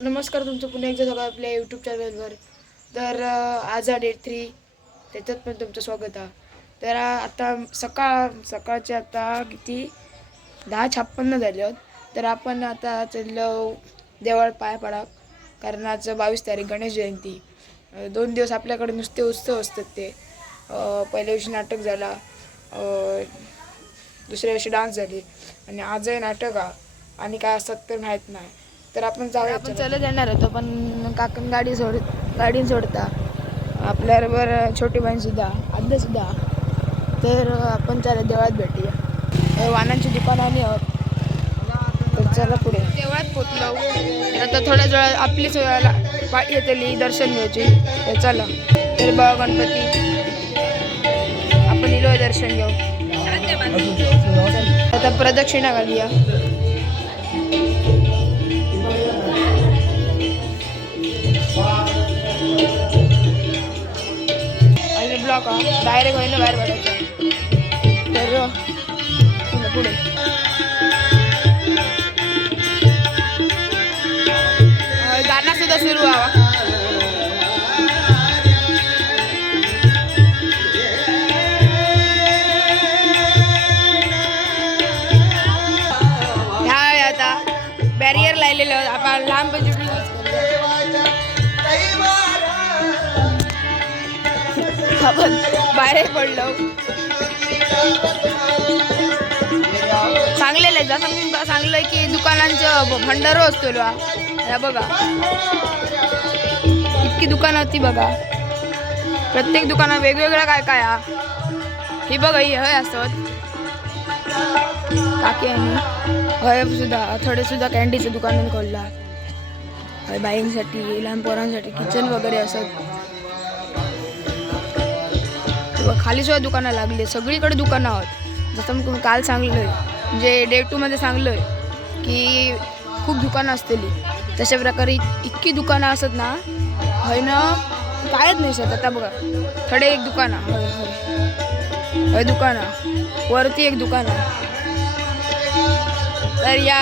नमस्कार, तुमचं पुन्हा एकदा सगळं आपल्या यूट्यूब चॅनलवर. तर आज डेट 3 त्याच्यात पण तुमचं स्वागत आहे. तर आता सकाळचे आता किती 10:56 झाले आहेत. तर आपण आता चाललो देवळ पाया पडा, कारण आज 22 तारीख गणेश जयंती. 2 दिवस आपल्याकडे नुसते उत्सव असतात. ते पहिल्या दिवशी नाटक झाला, दुसऱ्या दिवशी डान्स झाली आणि आजही नाटक आहे आणि काय असतात तर माहीत नाही. तर आपण जाऊया. आपण चालत येणार होतो, पण काकन गाडी सोडता आपल्याबरोबर छोटी बहीण सुद्धा आद्या सुद्धा. तर आपण चालत देवळात भेटूया. वाहनांची दुकानाने आहोत. तर चला पुढे. देवळात पोचलो. आता थोड्या वेळात आपलीच वेळाला पाठी येतली दर्शन घ्यायची. तर चला. तर बघा गणपती, आपण इलो दर्शन घेऊ. आता प्रदक्षिणा घालूया. ब्लॉक डायरेक्ट होईना बाहेर पडायचं. तर पुढे गाणं सुद्धा सुरू व्हावा. ह्या आता बॅरियर लावलेलं आपण लहानपणी आपण बाहेर पडलो. सांगलेलं आहे, जसं सांगलंय की दुकानांचं भंडारो असतो. बघा इतकी दुकानं होती बघा. प्रत्येक दुकानात वेगवेगळं काय काय हे बघा. हे हय असत काकी आणि हय सुद्धा थोडे सुद्धा कॅन्डीचं दुकान खोलला. हय बाईंसाठी, लहान पोरांसाठी किचन वगैरे असत. खाली सुद्धा दुकानं लागली. सगळीकडे दुकानं आहोत. जसं मी काल सांगलोय, म्हणजे डे 2 मध्ये सांगलोय की खूप दुकानं असतेली. तशा प्रकारे इतकी दुकानं असत ना, हय ना कायच नाही शकत. आता बघा थोडे एक दुकानं हय दुकानं वरती एक दुकानं. तर या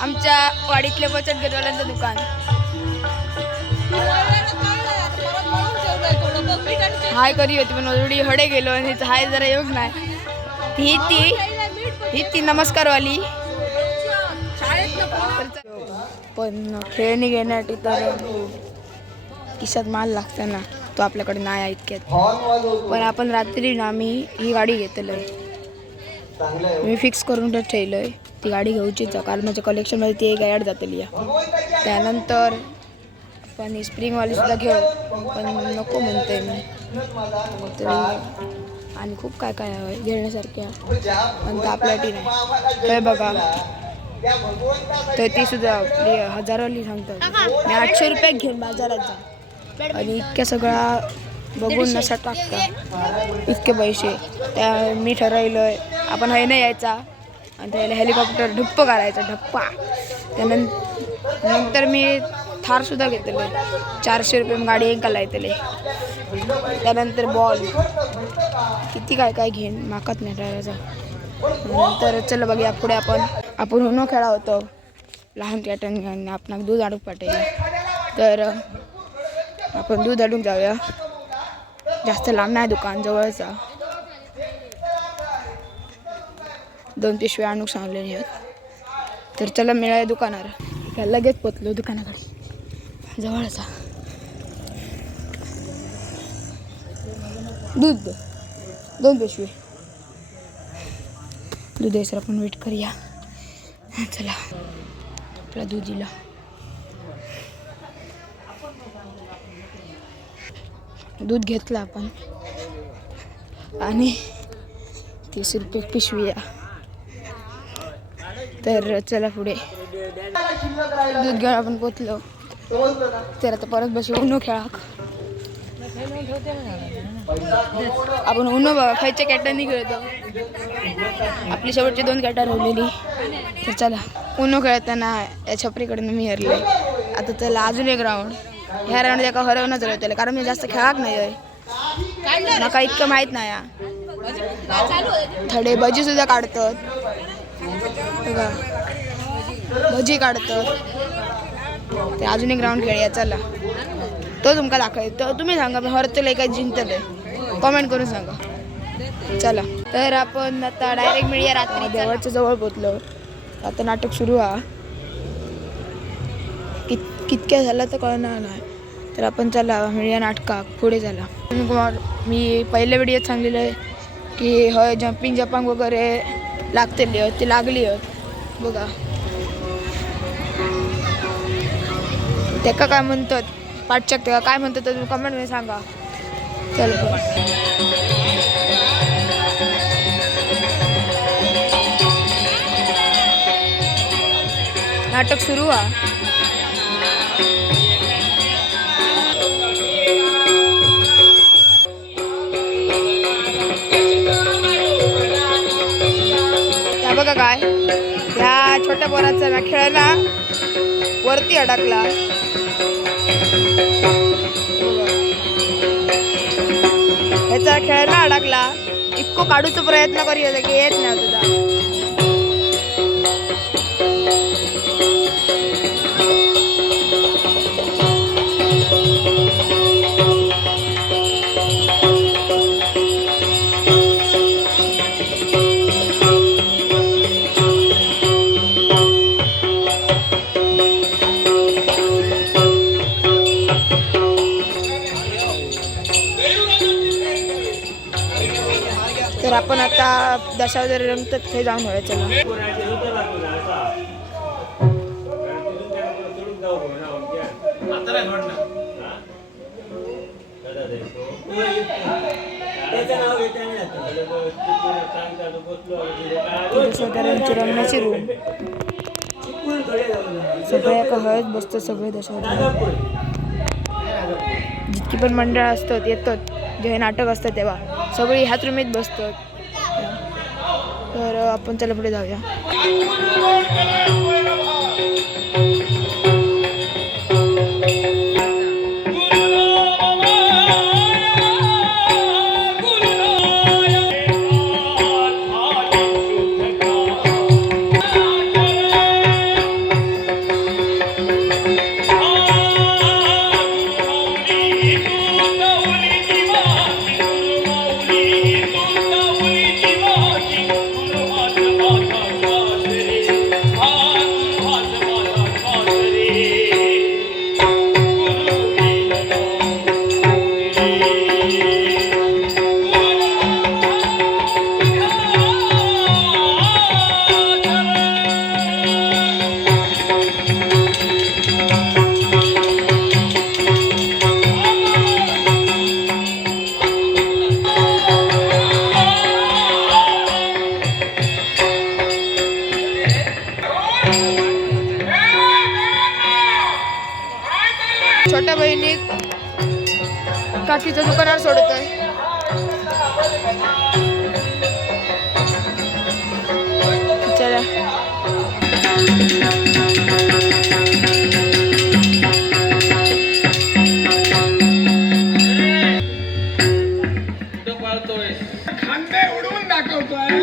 आमच्या वाडीतल्या बचत गटवाल्यांचं दुकान हाय करी होती, पण ऑलरेडी हडे गेलो आणि हाय जरा येऊच नाही. ही ती नमस्कारवाली. पण खेळणी घेण्यासाठी तर खिशात माल लागतं ना, तो आपल्याकडे नाही आहे इतक्यात. पण आपण रात्री ना मी ही गाडी घेतलोय. मी फिक्स करून ठेवलोय ती गाडी घेऊचीच, कारण माझ्या कलेक्शनमध्ये ती एक ॲड जातली. त्यानंतर पण ही स्प्रिंगवाली सुद्धा घेऊ, पण नको म्हणते मी. तरी आणि खूप काय काय आहे घेण्यासारख्या, पण आपल्यासाठी नाही. हे बघा, तर ती सुद्धा आपली 1000वाली सांगतात. मी 800 रुपये घेऊन बाजारात जा आणि इतक्या सगळा बघून नसा टाकता इतके पैसे. त्या मी ठरवलंय आपण हे नाही यायचा आणि त्याला हेलिकॉप्टर ढप्प करायचा ढप्पा. त्यानंतर मी थार सुद्धा घेतले 400 रुपये गाडी एकाला येतले. त्यानंतर बॉल किती काय काय घेईन माकत नाही ठरायचा. नंतर चला बघूया पुढे. आपण उनो खेळा होतो लहान कॅटन. आपण दूध आडूक पाठवले, तर आपण दूध आडूक जाऊया. जास्त लांब नाही दुकान, जवळचा. 2 पिशव्या आणूक सांगलेली आहेत. तर चला मिळाल्या दुकानावर. लगेच पोचलो दुकानाकडे, जवळचा. दूध 2 पिशवी दूध यायचं. आपण वेट करूया. चला आपला दूध दिला. दूध घेतलं आपण आणि 30 रुपये पिशवी. तर चला पुढे. दूध घेऊन आपण पोचलो. तर आता परत बसू उनो खेळा. आपण उनो बघा खायच्या कॅटांनी खेळतो. आपली शेवटची 2 कॅटा राहिलेली. तर चला उनो खेळताना या छपरीकडनं मी हरले. आता चला अजून एक राऊंड. ह्या राऊंड एका हरवणंच राहतो, कारण मी जास्त खेळाक नाही आहे. नका इतकं माहीत नाही. थोडे भजी सुद्धा काढतात बघा. भजी काढतात. ते अजून एक राऊंड खेळूया चला. तो तुमका दाखव तो तुम्ही सांगा हरतले काय जिंकतले कॉमेंट करून सांगा. चला तर आपण आता डायरेक्ट मिळूया रात्री देवाच्या जवळ पोचलो. आता नाटक सुरू हा. कितक्या झाला तर कळणार नाही. तर आपण चला मिळूया नाटकाक पुढे चला. मी पहिल्या व्हिडिओत सांगलेलं आहे की हय जम्पिंग जपांग वगैरे लागतली ते लागली आहेत बघा. त्याका काय म्हणतात पाठचक त्याका काय म्हणतात तर तुम्ही कमेंटमध्ये सांगा. चल नाटक सुरू हा. त्या बघा काय ह्या छोट्या पोराचा ना खेळला वरती अडकला. ह्याचा खेळला अडकला. इतको काढूचा प्रयत्न करी होता की येत नाही तुझा. तर आपण आता दशावतारी रंगतात ते जाऊन होय चला. दशावतारांची रंगण्याची रूम सगळे एका हळद बसतात. सगळे दशावतार जितकी पण मंडळ असतात येतात जे नाटक असतं तेव्हा सगळी ह्याच रूमीत बसतात. तर आपण चला पुढे जाऊया. छोट्या बहिणी काकीच्या दुकानावर सोडतोय. चला खांदे उडवून दाखवतोय.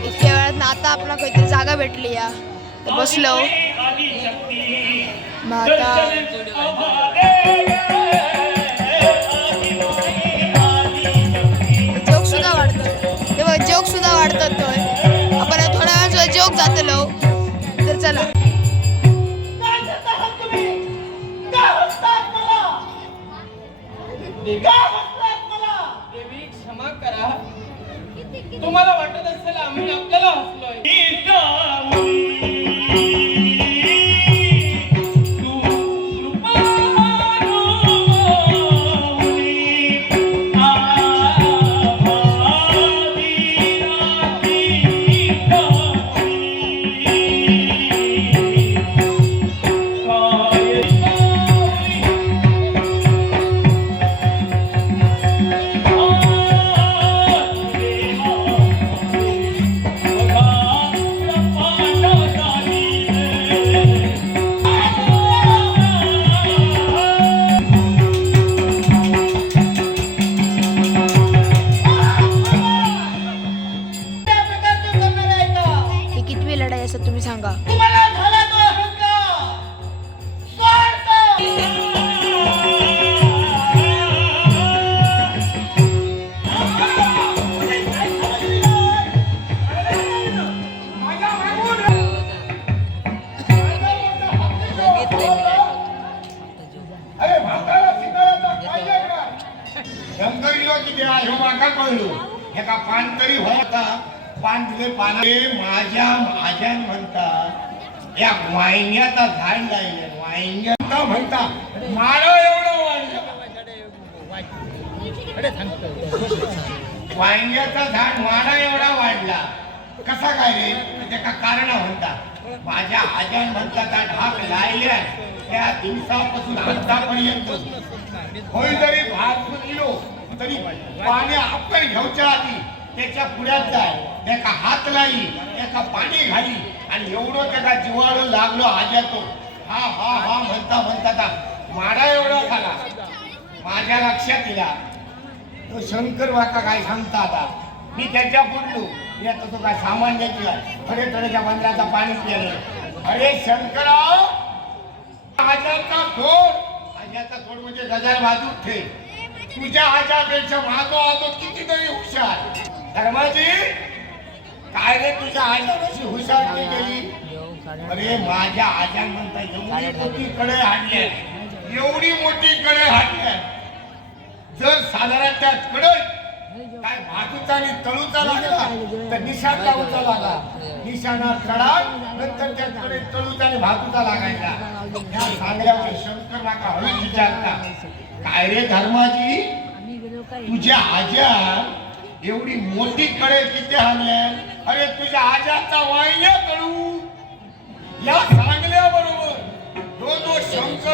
इतक्या वेळात आता आपला काहीतरी जागा भेटली या बसलो. मग आता जोक सुद्धा वाढतात तेव्हा जोक सुद्धा वाढतात. तो आपण थोड्या वेळात जोक जातलो. तर चला देवी क्षमा करा. तुम्हाला वाटत असेल आम्ही आपल्याला हसलोय. हातले पाना माझ्या माझ्या म्हणतात या वांग्याचा झाड लायले वांग्याचा म्हणता माळ एवढं वांग्याचा झाड माळा एवढा वाढला कसा काय रे त्याका कारण म्हणता माझ्या आज्यान म्हणता त्या ढाक लायल्या त्या दिवसापासून आतापर्यंत होय जरी भात गेलो तरी पाणी आपण घेऊच्या आधी त्याच्या पुढ्यात जाय त्याका हात लाई त्याका पाणी घाली आणि एवढं त्याला जिवाळू लागलो आज्यातो हा हा हा म्हणता म्हणता माडा एवढा खाला माझ्या लक्षात दिला तो शंकर वाका काय सांगता आता मी त्याच्या पुढलो यात तो काय सामान द्यायची थोडे थोड्याच्या बंदराचा पाणी पिलं अरे शंकरा आज्याचा थोड म्हणजे गजर बाजूक ठे तुझ्या आजापेक्षा माझो आजो कितीतरी हुशार धर्माजी काय रे तुझ्या आजाची हुशार केली अरे माझ्या आजा म्हणता एवढी मोठी कडे हाडले एवढी मोठी कडे हाडले जर साधारण त्या कडे काय भातूचा आणि तळूचा लागला तर निशाण लावूचा लागा निशाणा चढा नंतर त्याकडे तळूचा आणि भातूचा लागायचा या सांगल्यावर शंकर माका हळू विचारता काय रे धर्माजी तुझ्या आजा एवढी मोठी कडे किती हाणल्या अरे तुझ्या आजाचा वाहिल्या तळू या सांगल्या बरोबर जो शंकर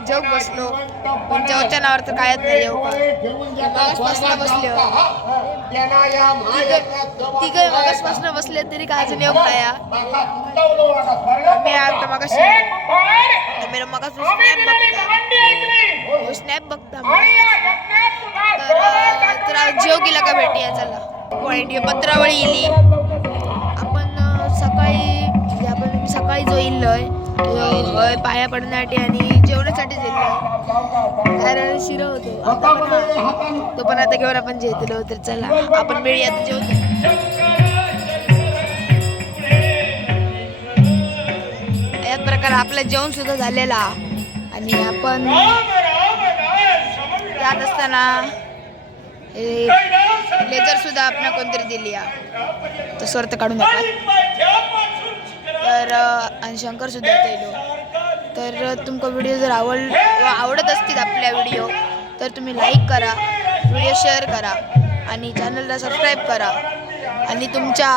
जेव बसलो पण जेवच्या नावावर तर कायच नाही जेव मागासपासून बसले तिघे मागासपासून बसले तरी काय अजून येऊ काय मी आता मागाशी मेरा मागास स्नॅप बघता तर जेव गेला का भेटी चला पॉइंट पत्रावळी येली आपण सकाळी जो इल्लोय होय पाया पडण्यासाठी आणि जेवणासाठीच येईल कारण शिरा होतो तो पण आता घेऊन आपण जेवलो तर चला आपण वेळी आता जेवतो याच प्रकारे आपलं जेवण सुद्धा झालेला आणि आपण जात असताना लेजर सुद्धा आपण कोणतरी दिली तो स्वार्थ काढून टाका तर आणि शंकर सुद्धा येतो तर तुमका व्हिडिओ जर आवडत असतील आपल्या व्हिडिओ तर तुम्ही लाईक करा व्हिडिओ शेअर करा आणि चॅनलला सबस्क्राईब करा आणि तुमच्या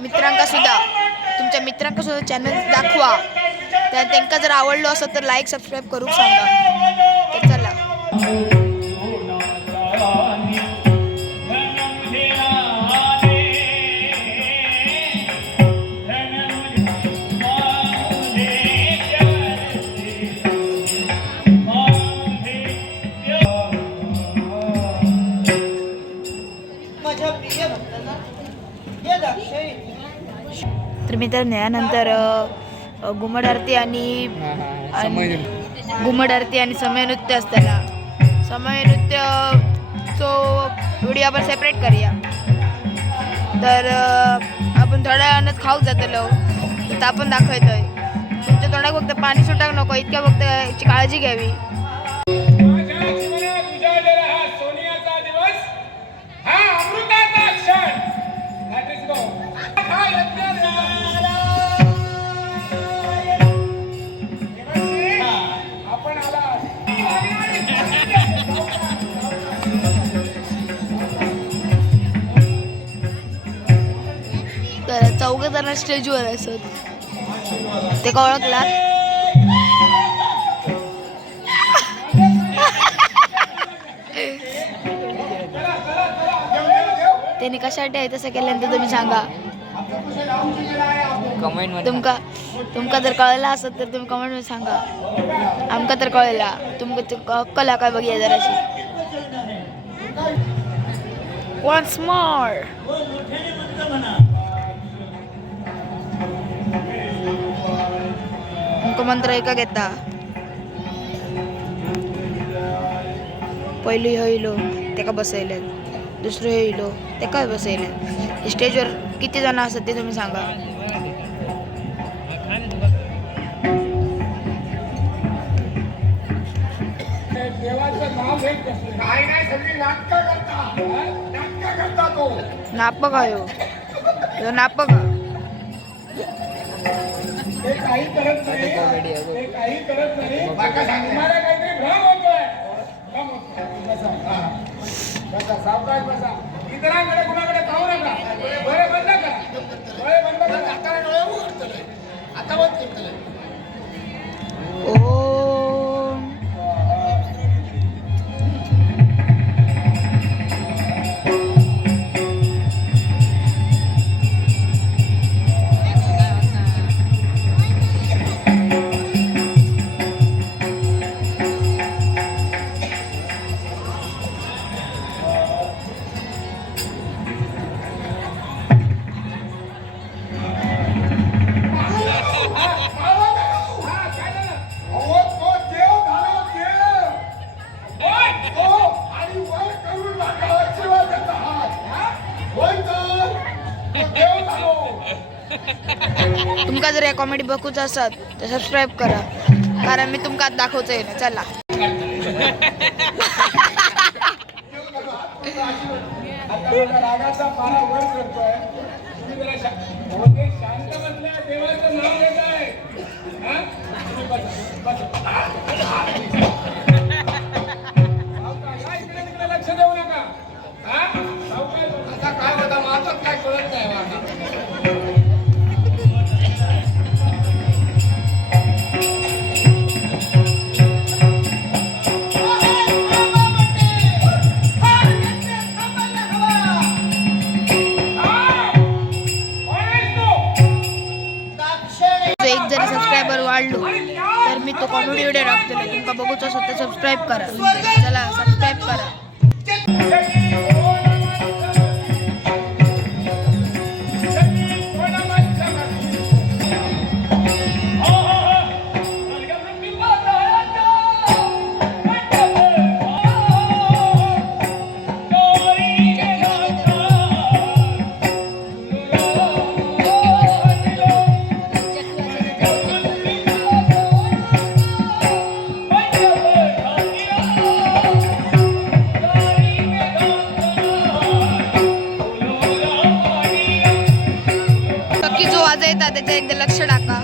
मित्रांका सुद्धा चॅनल दाखवा तर त्यांना जर आवडलं असं तर लाईक सबस्क्राईब करू सांगा तर चला तर मित्रांनो यानंतर घुमट आरती आणि समय नृत्य असताना समय नृत्यचो व्हिडिओ आपण सेपरेट करूया तर आपण थोड्या वेळानं खाऊक जातलो तर आपण दाखवतोय तुमच्या तोंडाक फक्त पाणी सुटाक नको इतक्या फक्त याची काळजी घ्यावी तर 4 जण स्टेजवर असत ते का ओळखला त्यांनी कशासाठी आहे तसं केल्यानंतर तुम्ही सांगा तुमका जर कळला असत तर तुम्ही कमेंट मध्ये सांगा आमका तर कळला तुमका कला काय बघूया जराशी once more तुमका मंत्र ऐका घेता पहिली होईलो तेका बसयले दुसरं होईलो तेका बसयले स्टेजवर किती जण असतात ते तुम्ही सांगा काय नाही सगळी नाटकं करता तो. नापक आहे हो. ह्यो नापक हा. हे काही करत नाही. हे काही करत नाही. बाका सांग. तुम्हाला काहीतरी भ्रम होतोय. भ्रम होतोय. बसा. हा. बसा सावकाश बसा. इतरांकडे कुणाकडे पाहू नका. डोळे बंद करा. डोळे बंद करा. आता डोळे उघडतले. आता बंद करतले. ओम अहो, तो देव झाला देव. हो, आणि वर करून नाकाला शिवा देता हात. होय तर, तो देव झालो. तुमका जर या कॉमेडी बघूच असत तर सबस्क्राईब करा कारण मी तुमका आज दाखवतोय ना. चला आता मला रागाचा पारा वर करतोय. तुम्ही जरा बहुतेक शांत बसल्या देवाचं नाव घेत आहे. हा? तुम्ही बसा. सावकाश. हा, इकडे तिकडे लक्ष देऊ नका. हा? सावकाश बसा. आता काय होता माझं काय कळत नाही मला. एक जरी सबस्क्रायबर वाढलो तर मी तो कॉमेडी व्हिडिओ टाकतो. तुमका बघूच असत तर सबस्क्राईब करा. चला सबस्क्राईब करा. बाकी जो आवाज येतात त्याच्या एकदा लक्ष टाका.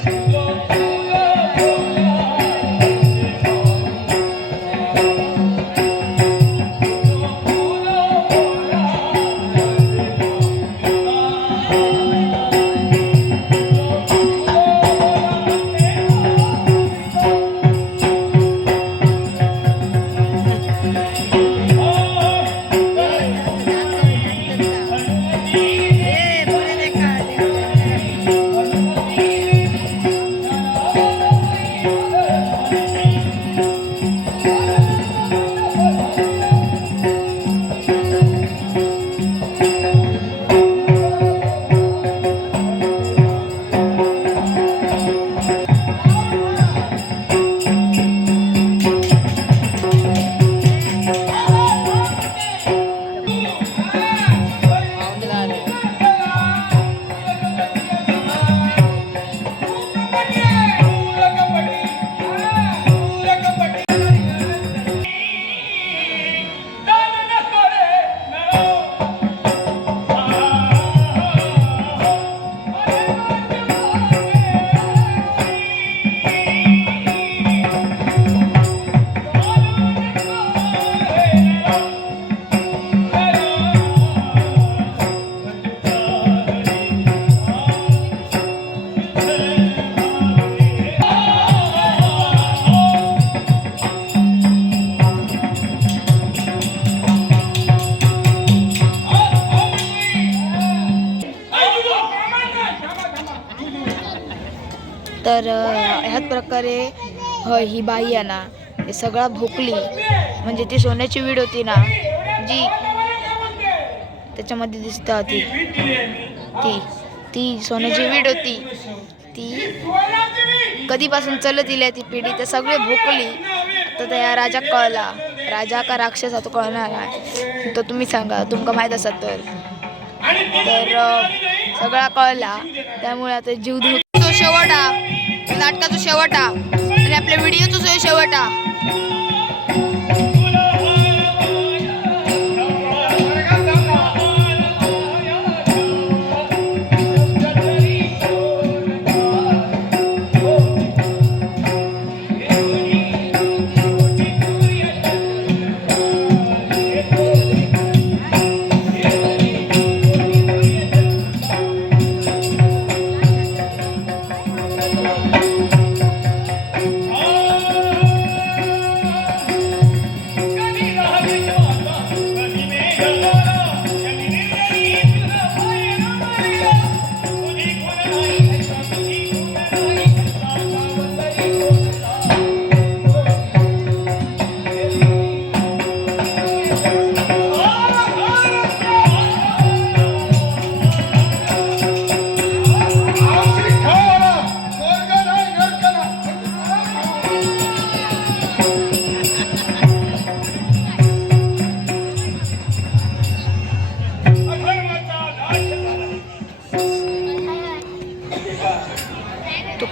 तर ह्याच प्रकारे ही बाई आहे ना हे सगळा भोकली म्हणजे ती सोन्याची वीड होती ना जी त्याच्यामध्ये दिसत होती ती ती सोन्याची वीड होती ती कधीपासून चलत इल्या ती पिढी तर सगळे भोकली तर त्या राजा कळला राजा का राक्षस तो कळणार नाही तर तुम्ही सांगा तुमका माहीत असत तर सगळा कळला त्यामुळे आता जीव धोतो शेवट हा नाटकाचा शेवट हा आणि आपल्या व्हिडिओचा शेवट हा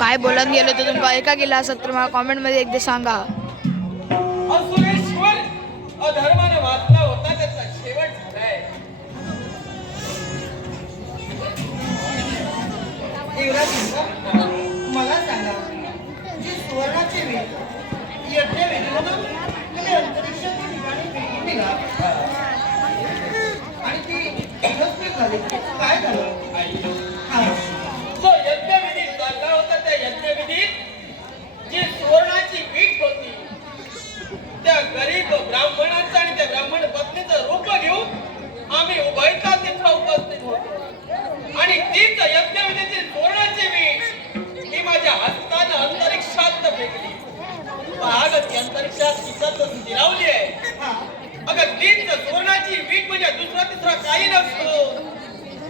काय बोलत गेलो तर तुमका ऐका गेला असत तर मला कॉमेंटमध्ये एकदा सांगा. असुरेश्वर अधर्माने वाचला होता त्याचा शेवट झालाय. मला सांगा जी सुवर्णाची वेळ यज्ञवेदीमधून तुम्ही अंतरिक्षाच्या ठिकाणी फेकून दिला आणि ती व्यवस्थित झाली काय झालं? हा. जो यज्ञविधी चालला होता त्या यज्ञविधीत जी सुवर्णाची वीट होती त्या गरीब ब्राह्मणाचं आणि त्या ब्राह्मण पत्नीचं रूप घेऊन आम्ही उभयता तिथं उपस्थित होतो आणि तीच यज्ञविधीची सुवर्णाची वीट ही माझ्या हस्तानं अंतरिक्षात फेकली. पाहत ती अंतरिक्षात तिथं स्थिरावली आहे. अगं तीच सुवर्णाची वीट म्हणजे दुसरा तिसरा काही नसतो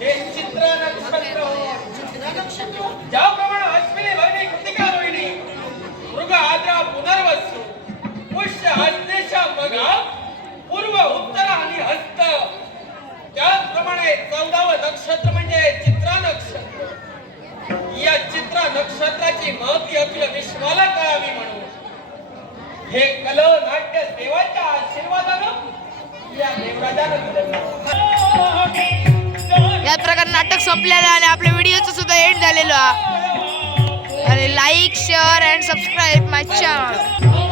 हे चित्र नक्षत्र. ज्याप्रमाणे अश्विनी भरणी कृतिका रोहिणी मृग आद्रा पुनर्वसू पुष्य हस्तेशा मगा पूर्व उत्तर आणि हस्त त्याचप्रमाणे 14व नक्षत्र म्हणजे चित्रा नक्षत्र. या चित्रा नक्षत्राची महती अखिल विश्वाला कळावी म्हणून हे कल नाट्य देवाच्या आशीर्वादानं या देवराजानं घडवलं. या प्रकारे नाटक संपलेलं आणि आपल्या व्हिडिओचं सुद्धा एंड झालेलो आहे. आणि like share and subscribe my channel.